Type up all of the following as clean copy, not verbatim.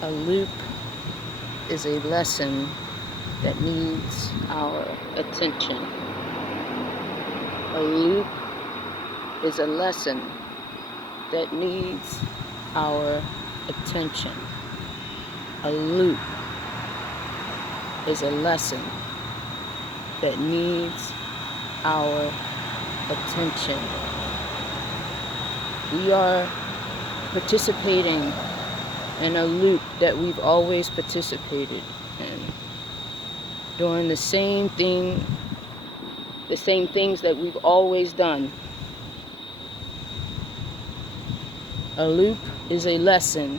A loop is a lesson that needs our attention. A loop is a lesson that needs our attention. A loop is a lesson that needs our attention. We are participating in a loop that we've always participated in, doing the same things that we've always done. A loop is a lesson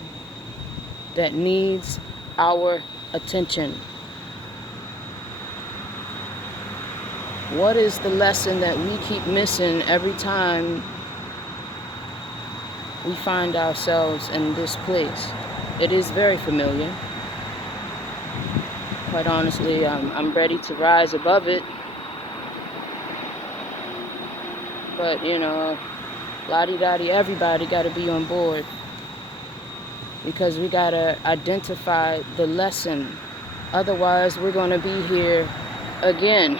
that needs our attention. What is the lesson that we keep missing every time we find ourselves in this place? It is very familiar. Quite honestly, I'm ready to rise above it. But, la-di-da-di, everybody got to be on board. Because we got to identify the lesson. Otherwise, we're going to be here again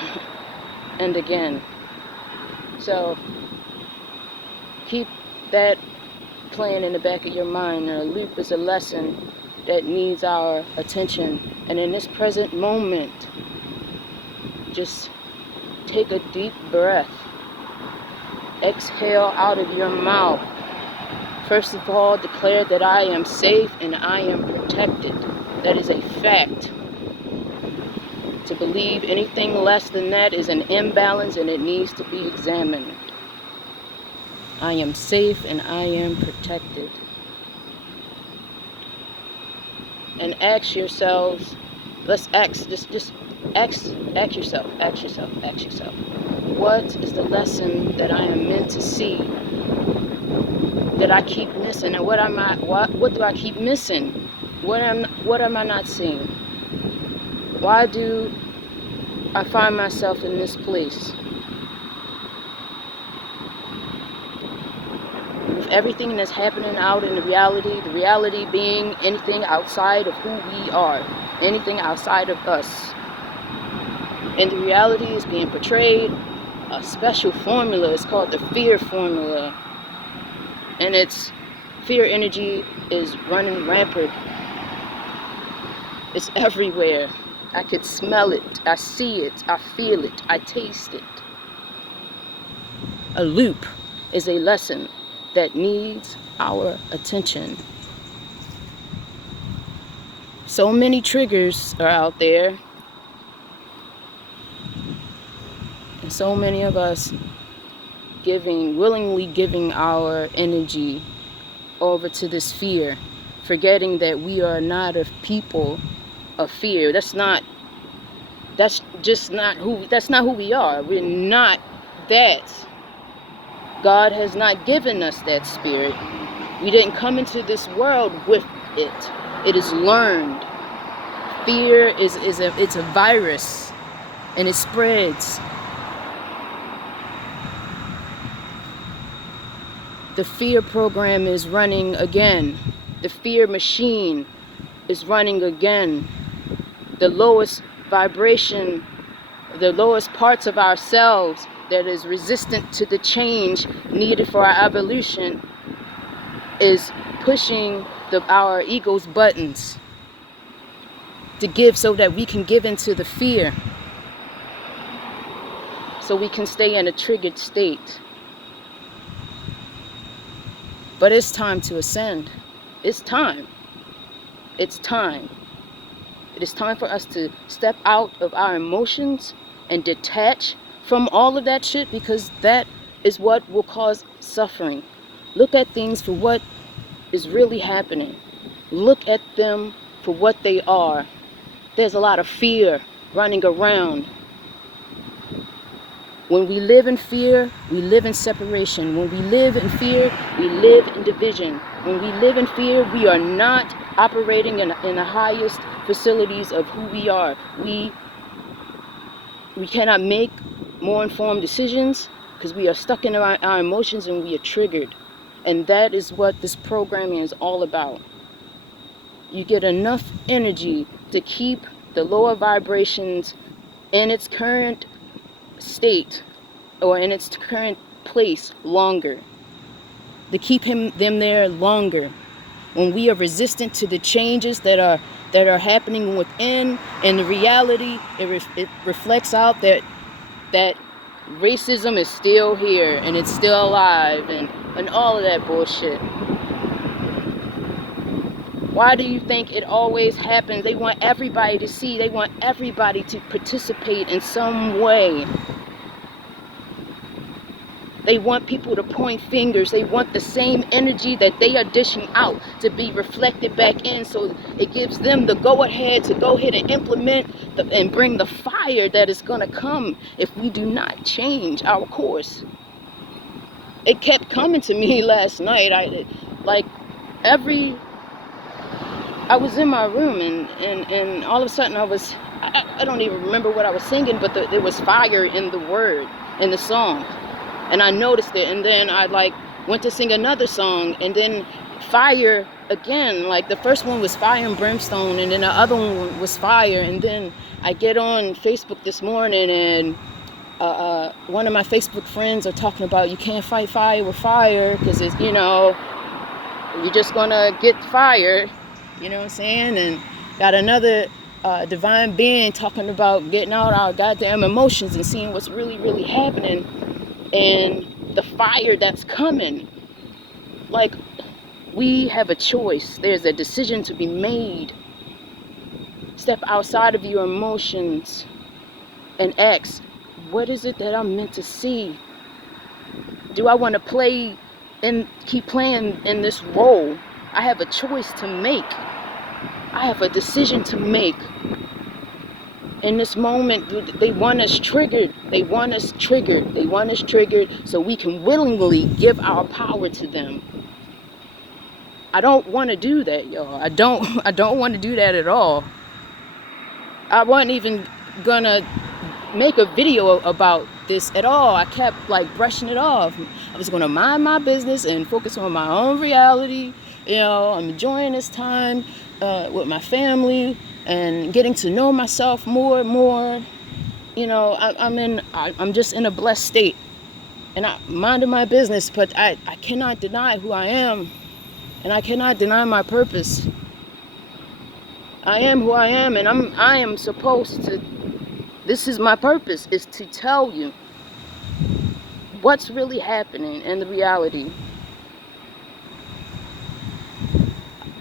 and again. So, keep that playing in the back of your mind. A loop is a lesson that needs our attention. And in this present moment, just take a deep breath. Exhale out of your mouth. First of all, declare that I am safe and I am protected. That is a fact. To believe anything less than that is an imbalance and it needs to be examined. I am safe and I am protected. And ask yourselves, let's ask, just ask yourself. What is the lesson that I am meant to see that I keep missing? And what do I keep missing? What am I not seeing? Why do I find myself in this place? With everything that's happening out in the reality being anything outside of who we are, anything outside of us. And the reality is being portrayed, a special formula. It's called the fear formula. And its fear energy is running rampant. It's everywhere. I could smell it, I see it, I feel it, I taste it. A loop is a lesson that needs our attention. So many triggers are out there. And so many of us willingly giving our energy over to this fear, forgetting that we are not a people of fear. That's not who we are. We're not that. God has not given us that spirit. We didn't come into this world with it. It is learned. Fear it's a virus and it spreads. The fear program is running again. The fear machine is running again. The lowest vibration, the lowest parts of ourselves that is resistant to the change needed for our evolution is pushing our ego's buttons to give so that we can give into the fear. So we can stay in a triggered state. But it's time to ascend. It's time. It's time. It is time for us to step out of our emotions and detach from all of that shit, because that is what will cause suffering. Look at things for what is really happening. Look at them for what they are. There's a lot of fear running around. When we live in fear, we live in separation. When we live in fear, we live in division. When we live in fear, we are not operating in the highest facilities of who we are. We cannot make more informed decisions because we are stuck in our emotions and we are triggered. And that is what this programming is all about. you get enough energy to keep the lower vibrations in its current state or in its current place longer, to keep them there longer. When we are resistant to the changes that are happening within, and the reality, it reflects out that racism is still here and it's still alive, and all of that bullshit. Why do you think it always happens? They want everybody to see. They want everybody to participate in some way. They want people to point fingers. They want the same energy that they are dishing out to be reflected back in, so it gives them the go-ahead to go ahead and implement and bring the fire that is going to come if we do not change our course. It kept coming to me last night. I was in my room and all of a sudden I don't even remember what I was singing, but there was fire in the word, in the song. And I noticed it, and then I went to sing another song, and then fire again. Like the first one was fire and brimstone, and then the other one was fire. And then I get on Facebook this morning, and one of my Facebook friends are talking about you can't fight fire with fire because it's, you're just gonna get fired. You know what I'm saying? And got another divine being talking about getting out our goddamn emotions and seeing what's really, really happening. And the fire that's coming, like, we have a choice. There's a decision to be made. Step outside of your emotions and ask, what is it that I'm meant to see? Do I want to play and keep playing in this role? I have a choice to make. I have a decision to make. In this moment, they want us triggered. They want us triggered. They want us triggered so we can willingly give our power to them. I don't want to do that, y'all. I don't want to do that at all. I wasn't even gonna make a video about this at all. I kept brushing it off. I was gonna mind my business and focus on my own reality. I'm enjoying this time with my family and getting to know myself more and more. I'm just in a blessed state, and I'm minding my business. But I cannot deny who I am, and I cannot deny my purpose. I am who I am, and I am supposed to. This is my purpose: is to tell you what's really happening in the reality.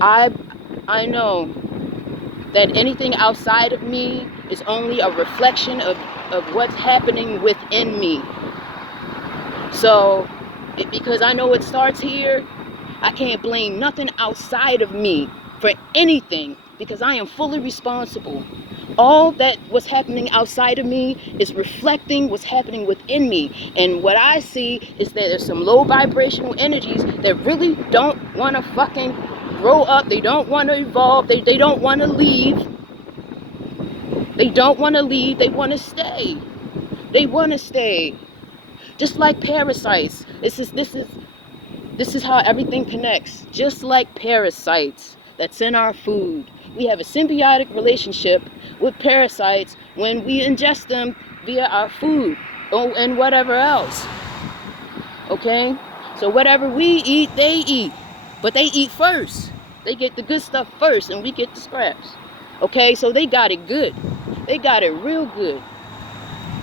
I know that anything outside of me is only a reflection of what's happening within me. So, because I know it starts here, I can't blame nothing outside of me for anything, because I am fully responsible. All that what's happening outside of me is reflecting what's happening within me. And what I see is that there's some low vibrational energies that really don't want to fucking grow up. They don't want to evolve. They don't want to leave. They don't want to leave. They want to stay. They want to stay. Just like parasites. This is how everything connects. Just like parasites that's in our food. We have a symbiotic relationship with parasites when we ingest them via our food and whatever else. Okay? So whatever we eat, they eat. But they eat first. They get the good stuff first, and we get the scraps. Okay? So they got it good. They got it real good.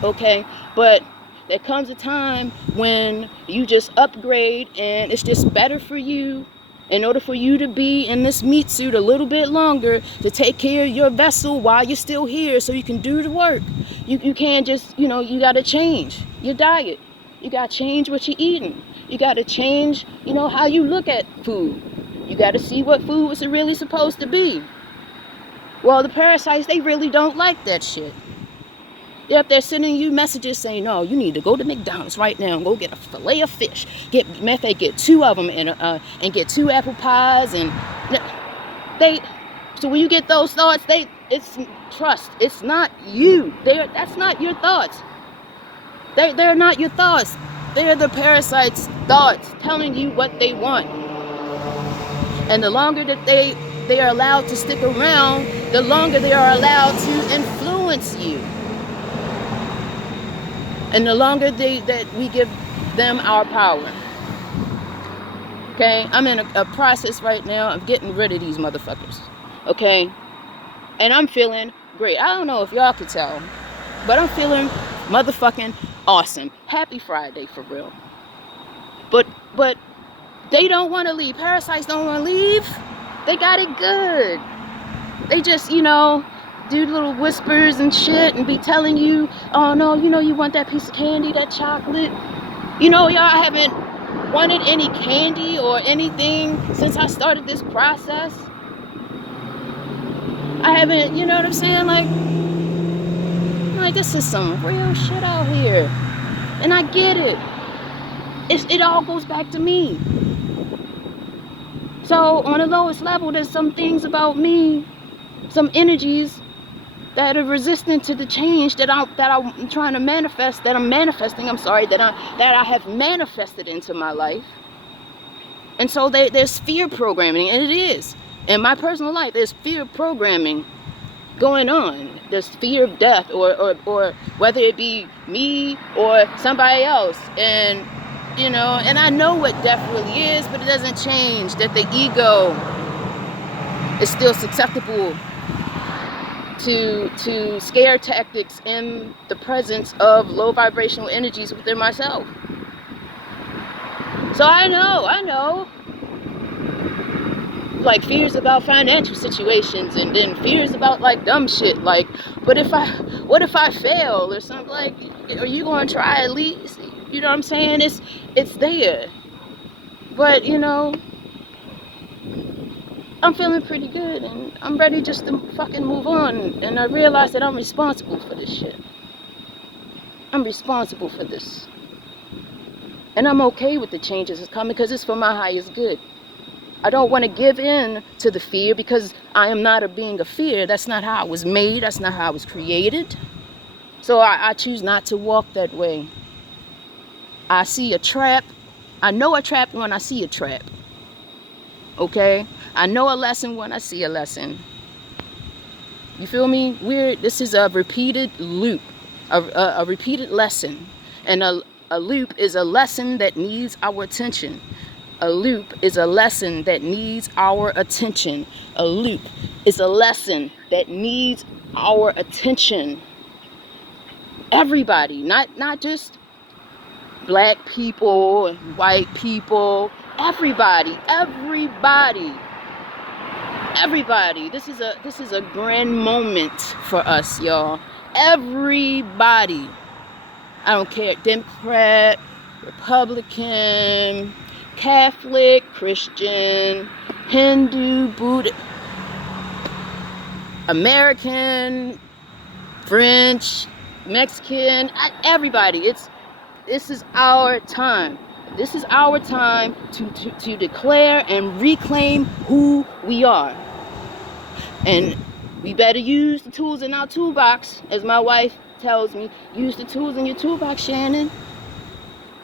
Okay? But there comes a time when you just upgrade, and it's just better for you, in order for you to be in this meat suit a little bit longer, to take care of your vessel while you're still here so you can do the work. You can't just, you got to change your diet. You got to change what you're eating. You got to change, how you look at food. You got to see what food was really supposed to be. Well, the parasites, they really don't like that shit. Yep, they're sending you messages saying, no, you need to go to McDonald's right now and go get a fillet of fish. Get 2 of them and get 2 apple pies. And so when you get those thoughts, it's trust. It's not you. That's not your thoughts. They're not your thoughts. They're the parasites' thoughts telling you what they want. And the longer that they they are allowed to stick around, the longer they are allowed to influence you. And the longer that we give them our power. Okay? I'm in a process right now of getting rid of these motherfuckers. Okay? And I'm feeling great. I don't know if y'all could tell, but I'm feeling motherfucking awesome. Happy Friday, for real. But they don't want to leave. Parasites don't want to leave. They got it good. They just, do little whispers and shit and be telling you, oh no, you want that piece of candy, that chocolate. Y'all haven't wanted any candy or anything since I started this process. I haven't, you know what I'm saying? Like this is some real shit out here. And I get it. It all goes back to me. So on the lowest level, there's some things about me, some energies that are resistant to the change that I'm trying to manifest, that I'm manifesting, that I have manifested into my life. And so there's fear programming, and it is. In my personal life, there's fear programming going on. There's fear of death, or whether it be me or somebody else. And and I know what death really is, but it doesn't change that the ego is still susceptible to scare tactics in the presence of low vibrational energies within myself. So I know. Like fears about financial situations, and then fears about like dumb shit. Like, what if I fail or something? Like, are you gonna try at least? You know what I'm saying? It's there. But I'm feeling pretty good, and I'm ready just to fucking move on. And I realize that I'm responsible for this shit. I'm responsible for this. And I'm okay with the changes that's coming because it's for my highest good. I don't want to give in to the fear because I am not a being of fear. That's not how I was made. That's not how I was created. So I choose not to walk that way. I see a trap. I know a trap when I see a trap. Okay? I know a lesson when I see a lesson. You feel me? This is a repeated loop, a repeated lesson. And a loop is a lesson that needs our attention. A loop is a lesson that needs our attention. A loop is a lesson that needs our attention. Everybody, not just black people and white people. Everybody. This is a grand moment for us, y'all. Everybody. I don't care, Democrat, Republican, Catholic, Christian, Hindu, Buddhist, American, French, Mexican, everybody. This is our time. This is our time to declare and reclaim who we are. And we better use the tools in our toolbox, as my wife tells me. Use the tools in your toolbox, Shannon.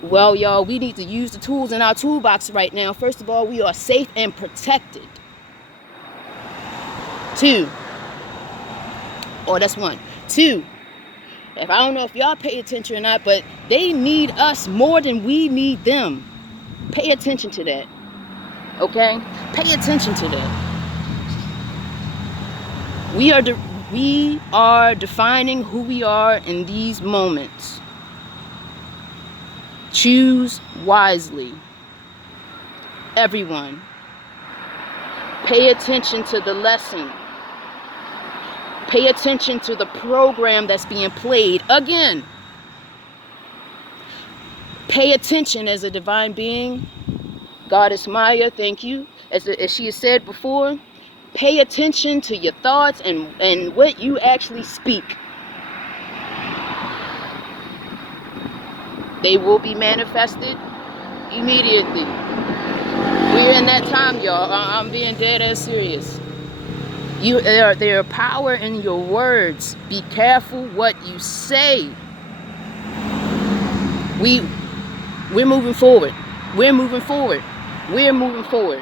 Well, y'all, we need to use the tools in our toolbox right now. First of all, we are safe and protected. 2. Oh, that's 1. 2. I don't know if y'all pay attention or not, but they need us more than we need them. Pay attention to that. Okay? Pay attention to that. We are defining who we are in these moments. Choose wisely. Everyone, pay attention to the lesson. Pay attention to the program that's being played. Again, pay attention as a divine being. Goddess Maya, thank you. As she has said before, pay attention to your thoughts and what you actually speak. They will be manifested immediately. We're in that time, y'all. I'm being dead ass serious. There are power in your words. Be careful what you say. We're moving forward. We're moving forward. We're moving forward.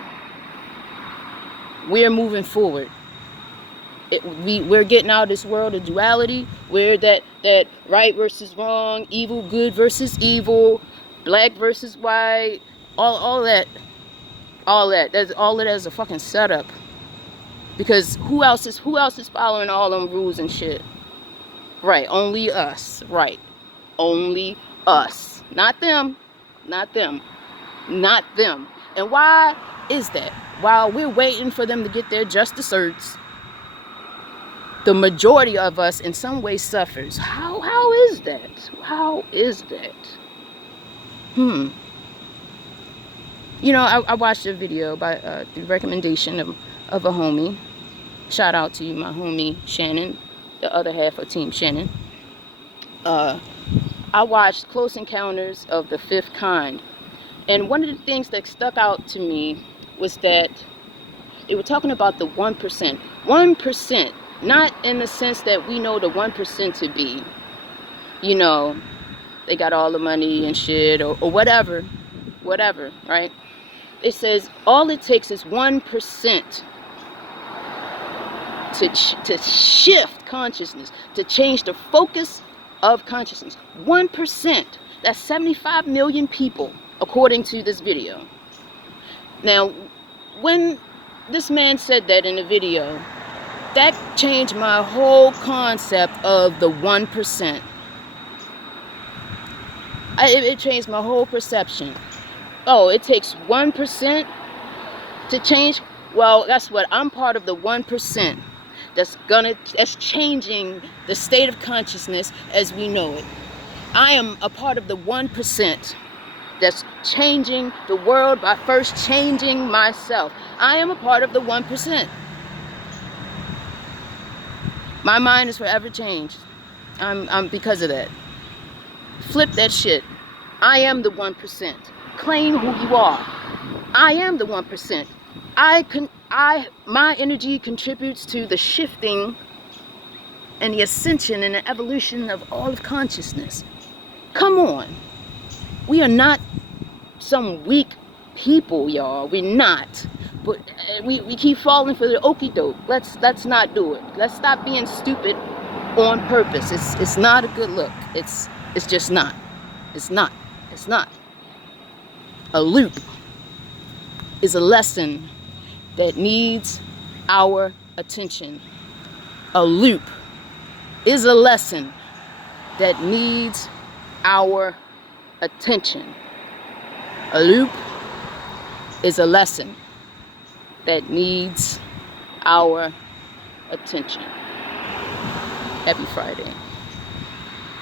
we're moving forward. We're getting out of this world of duality, where that right versus wrong, evil good versus evil, black versus white, all that. All of that is a fucking setup. Because who else is following all them rules and shit? Right, only us. Right. Only us. Not them. Not them. Not them. And why is that? While we're waiting for them to get their just desserts, the majority of us in some way suffers. How is that? How is that? You know, I watched a video by the recommendation of a homie. Shout out to you, my homie Shannon, the other half of Team Shannon. I watched Close Encounters of the Fifth Kind. And one of the things that stuck out to me was that they were talking about the 1%. 1%, not in the sense that we know the 1% to be, you know, they got all the money and shit or whatever, right? It says all it takes is 1% to shift consciousness, to change the focus of consciousness. 1%. That's 75 million people, according to this video. Now, when this man said that in the video, that changed my whole concept of the 1%. It changed my whole perception. Oh, it takes 1% to change? Well, guess what? I'm part of the 1% that's changing the state of consciousness as we know it. I am a part of the 1% that's changing the world by first changing myself. I am a part of the 1%. My mind is forever changed. I'm because of that. Flip that shit. I am the 1%. Claim who you are. I am the 1%. My energy contributes to the shifting and the ascension and the evolution of all of consciousness. Come on. We are not some weak people, y'all. We're not. But we keep falling for the okie doke. Let's not do it. Let's stop being stupid on purpose. It's not a good look. It's just not. It's not. A loop is a lesson that needs our attention. A loop is a lesson that needs our attention. A loop is a lesson that needs our attention. Happy Friday.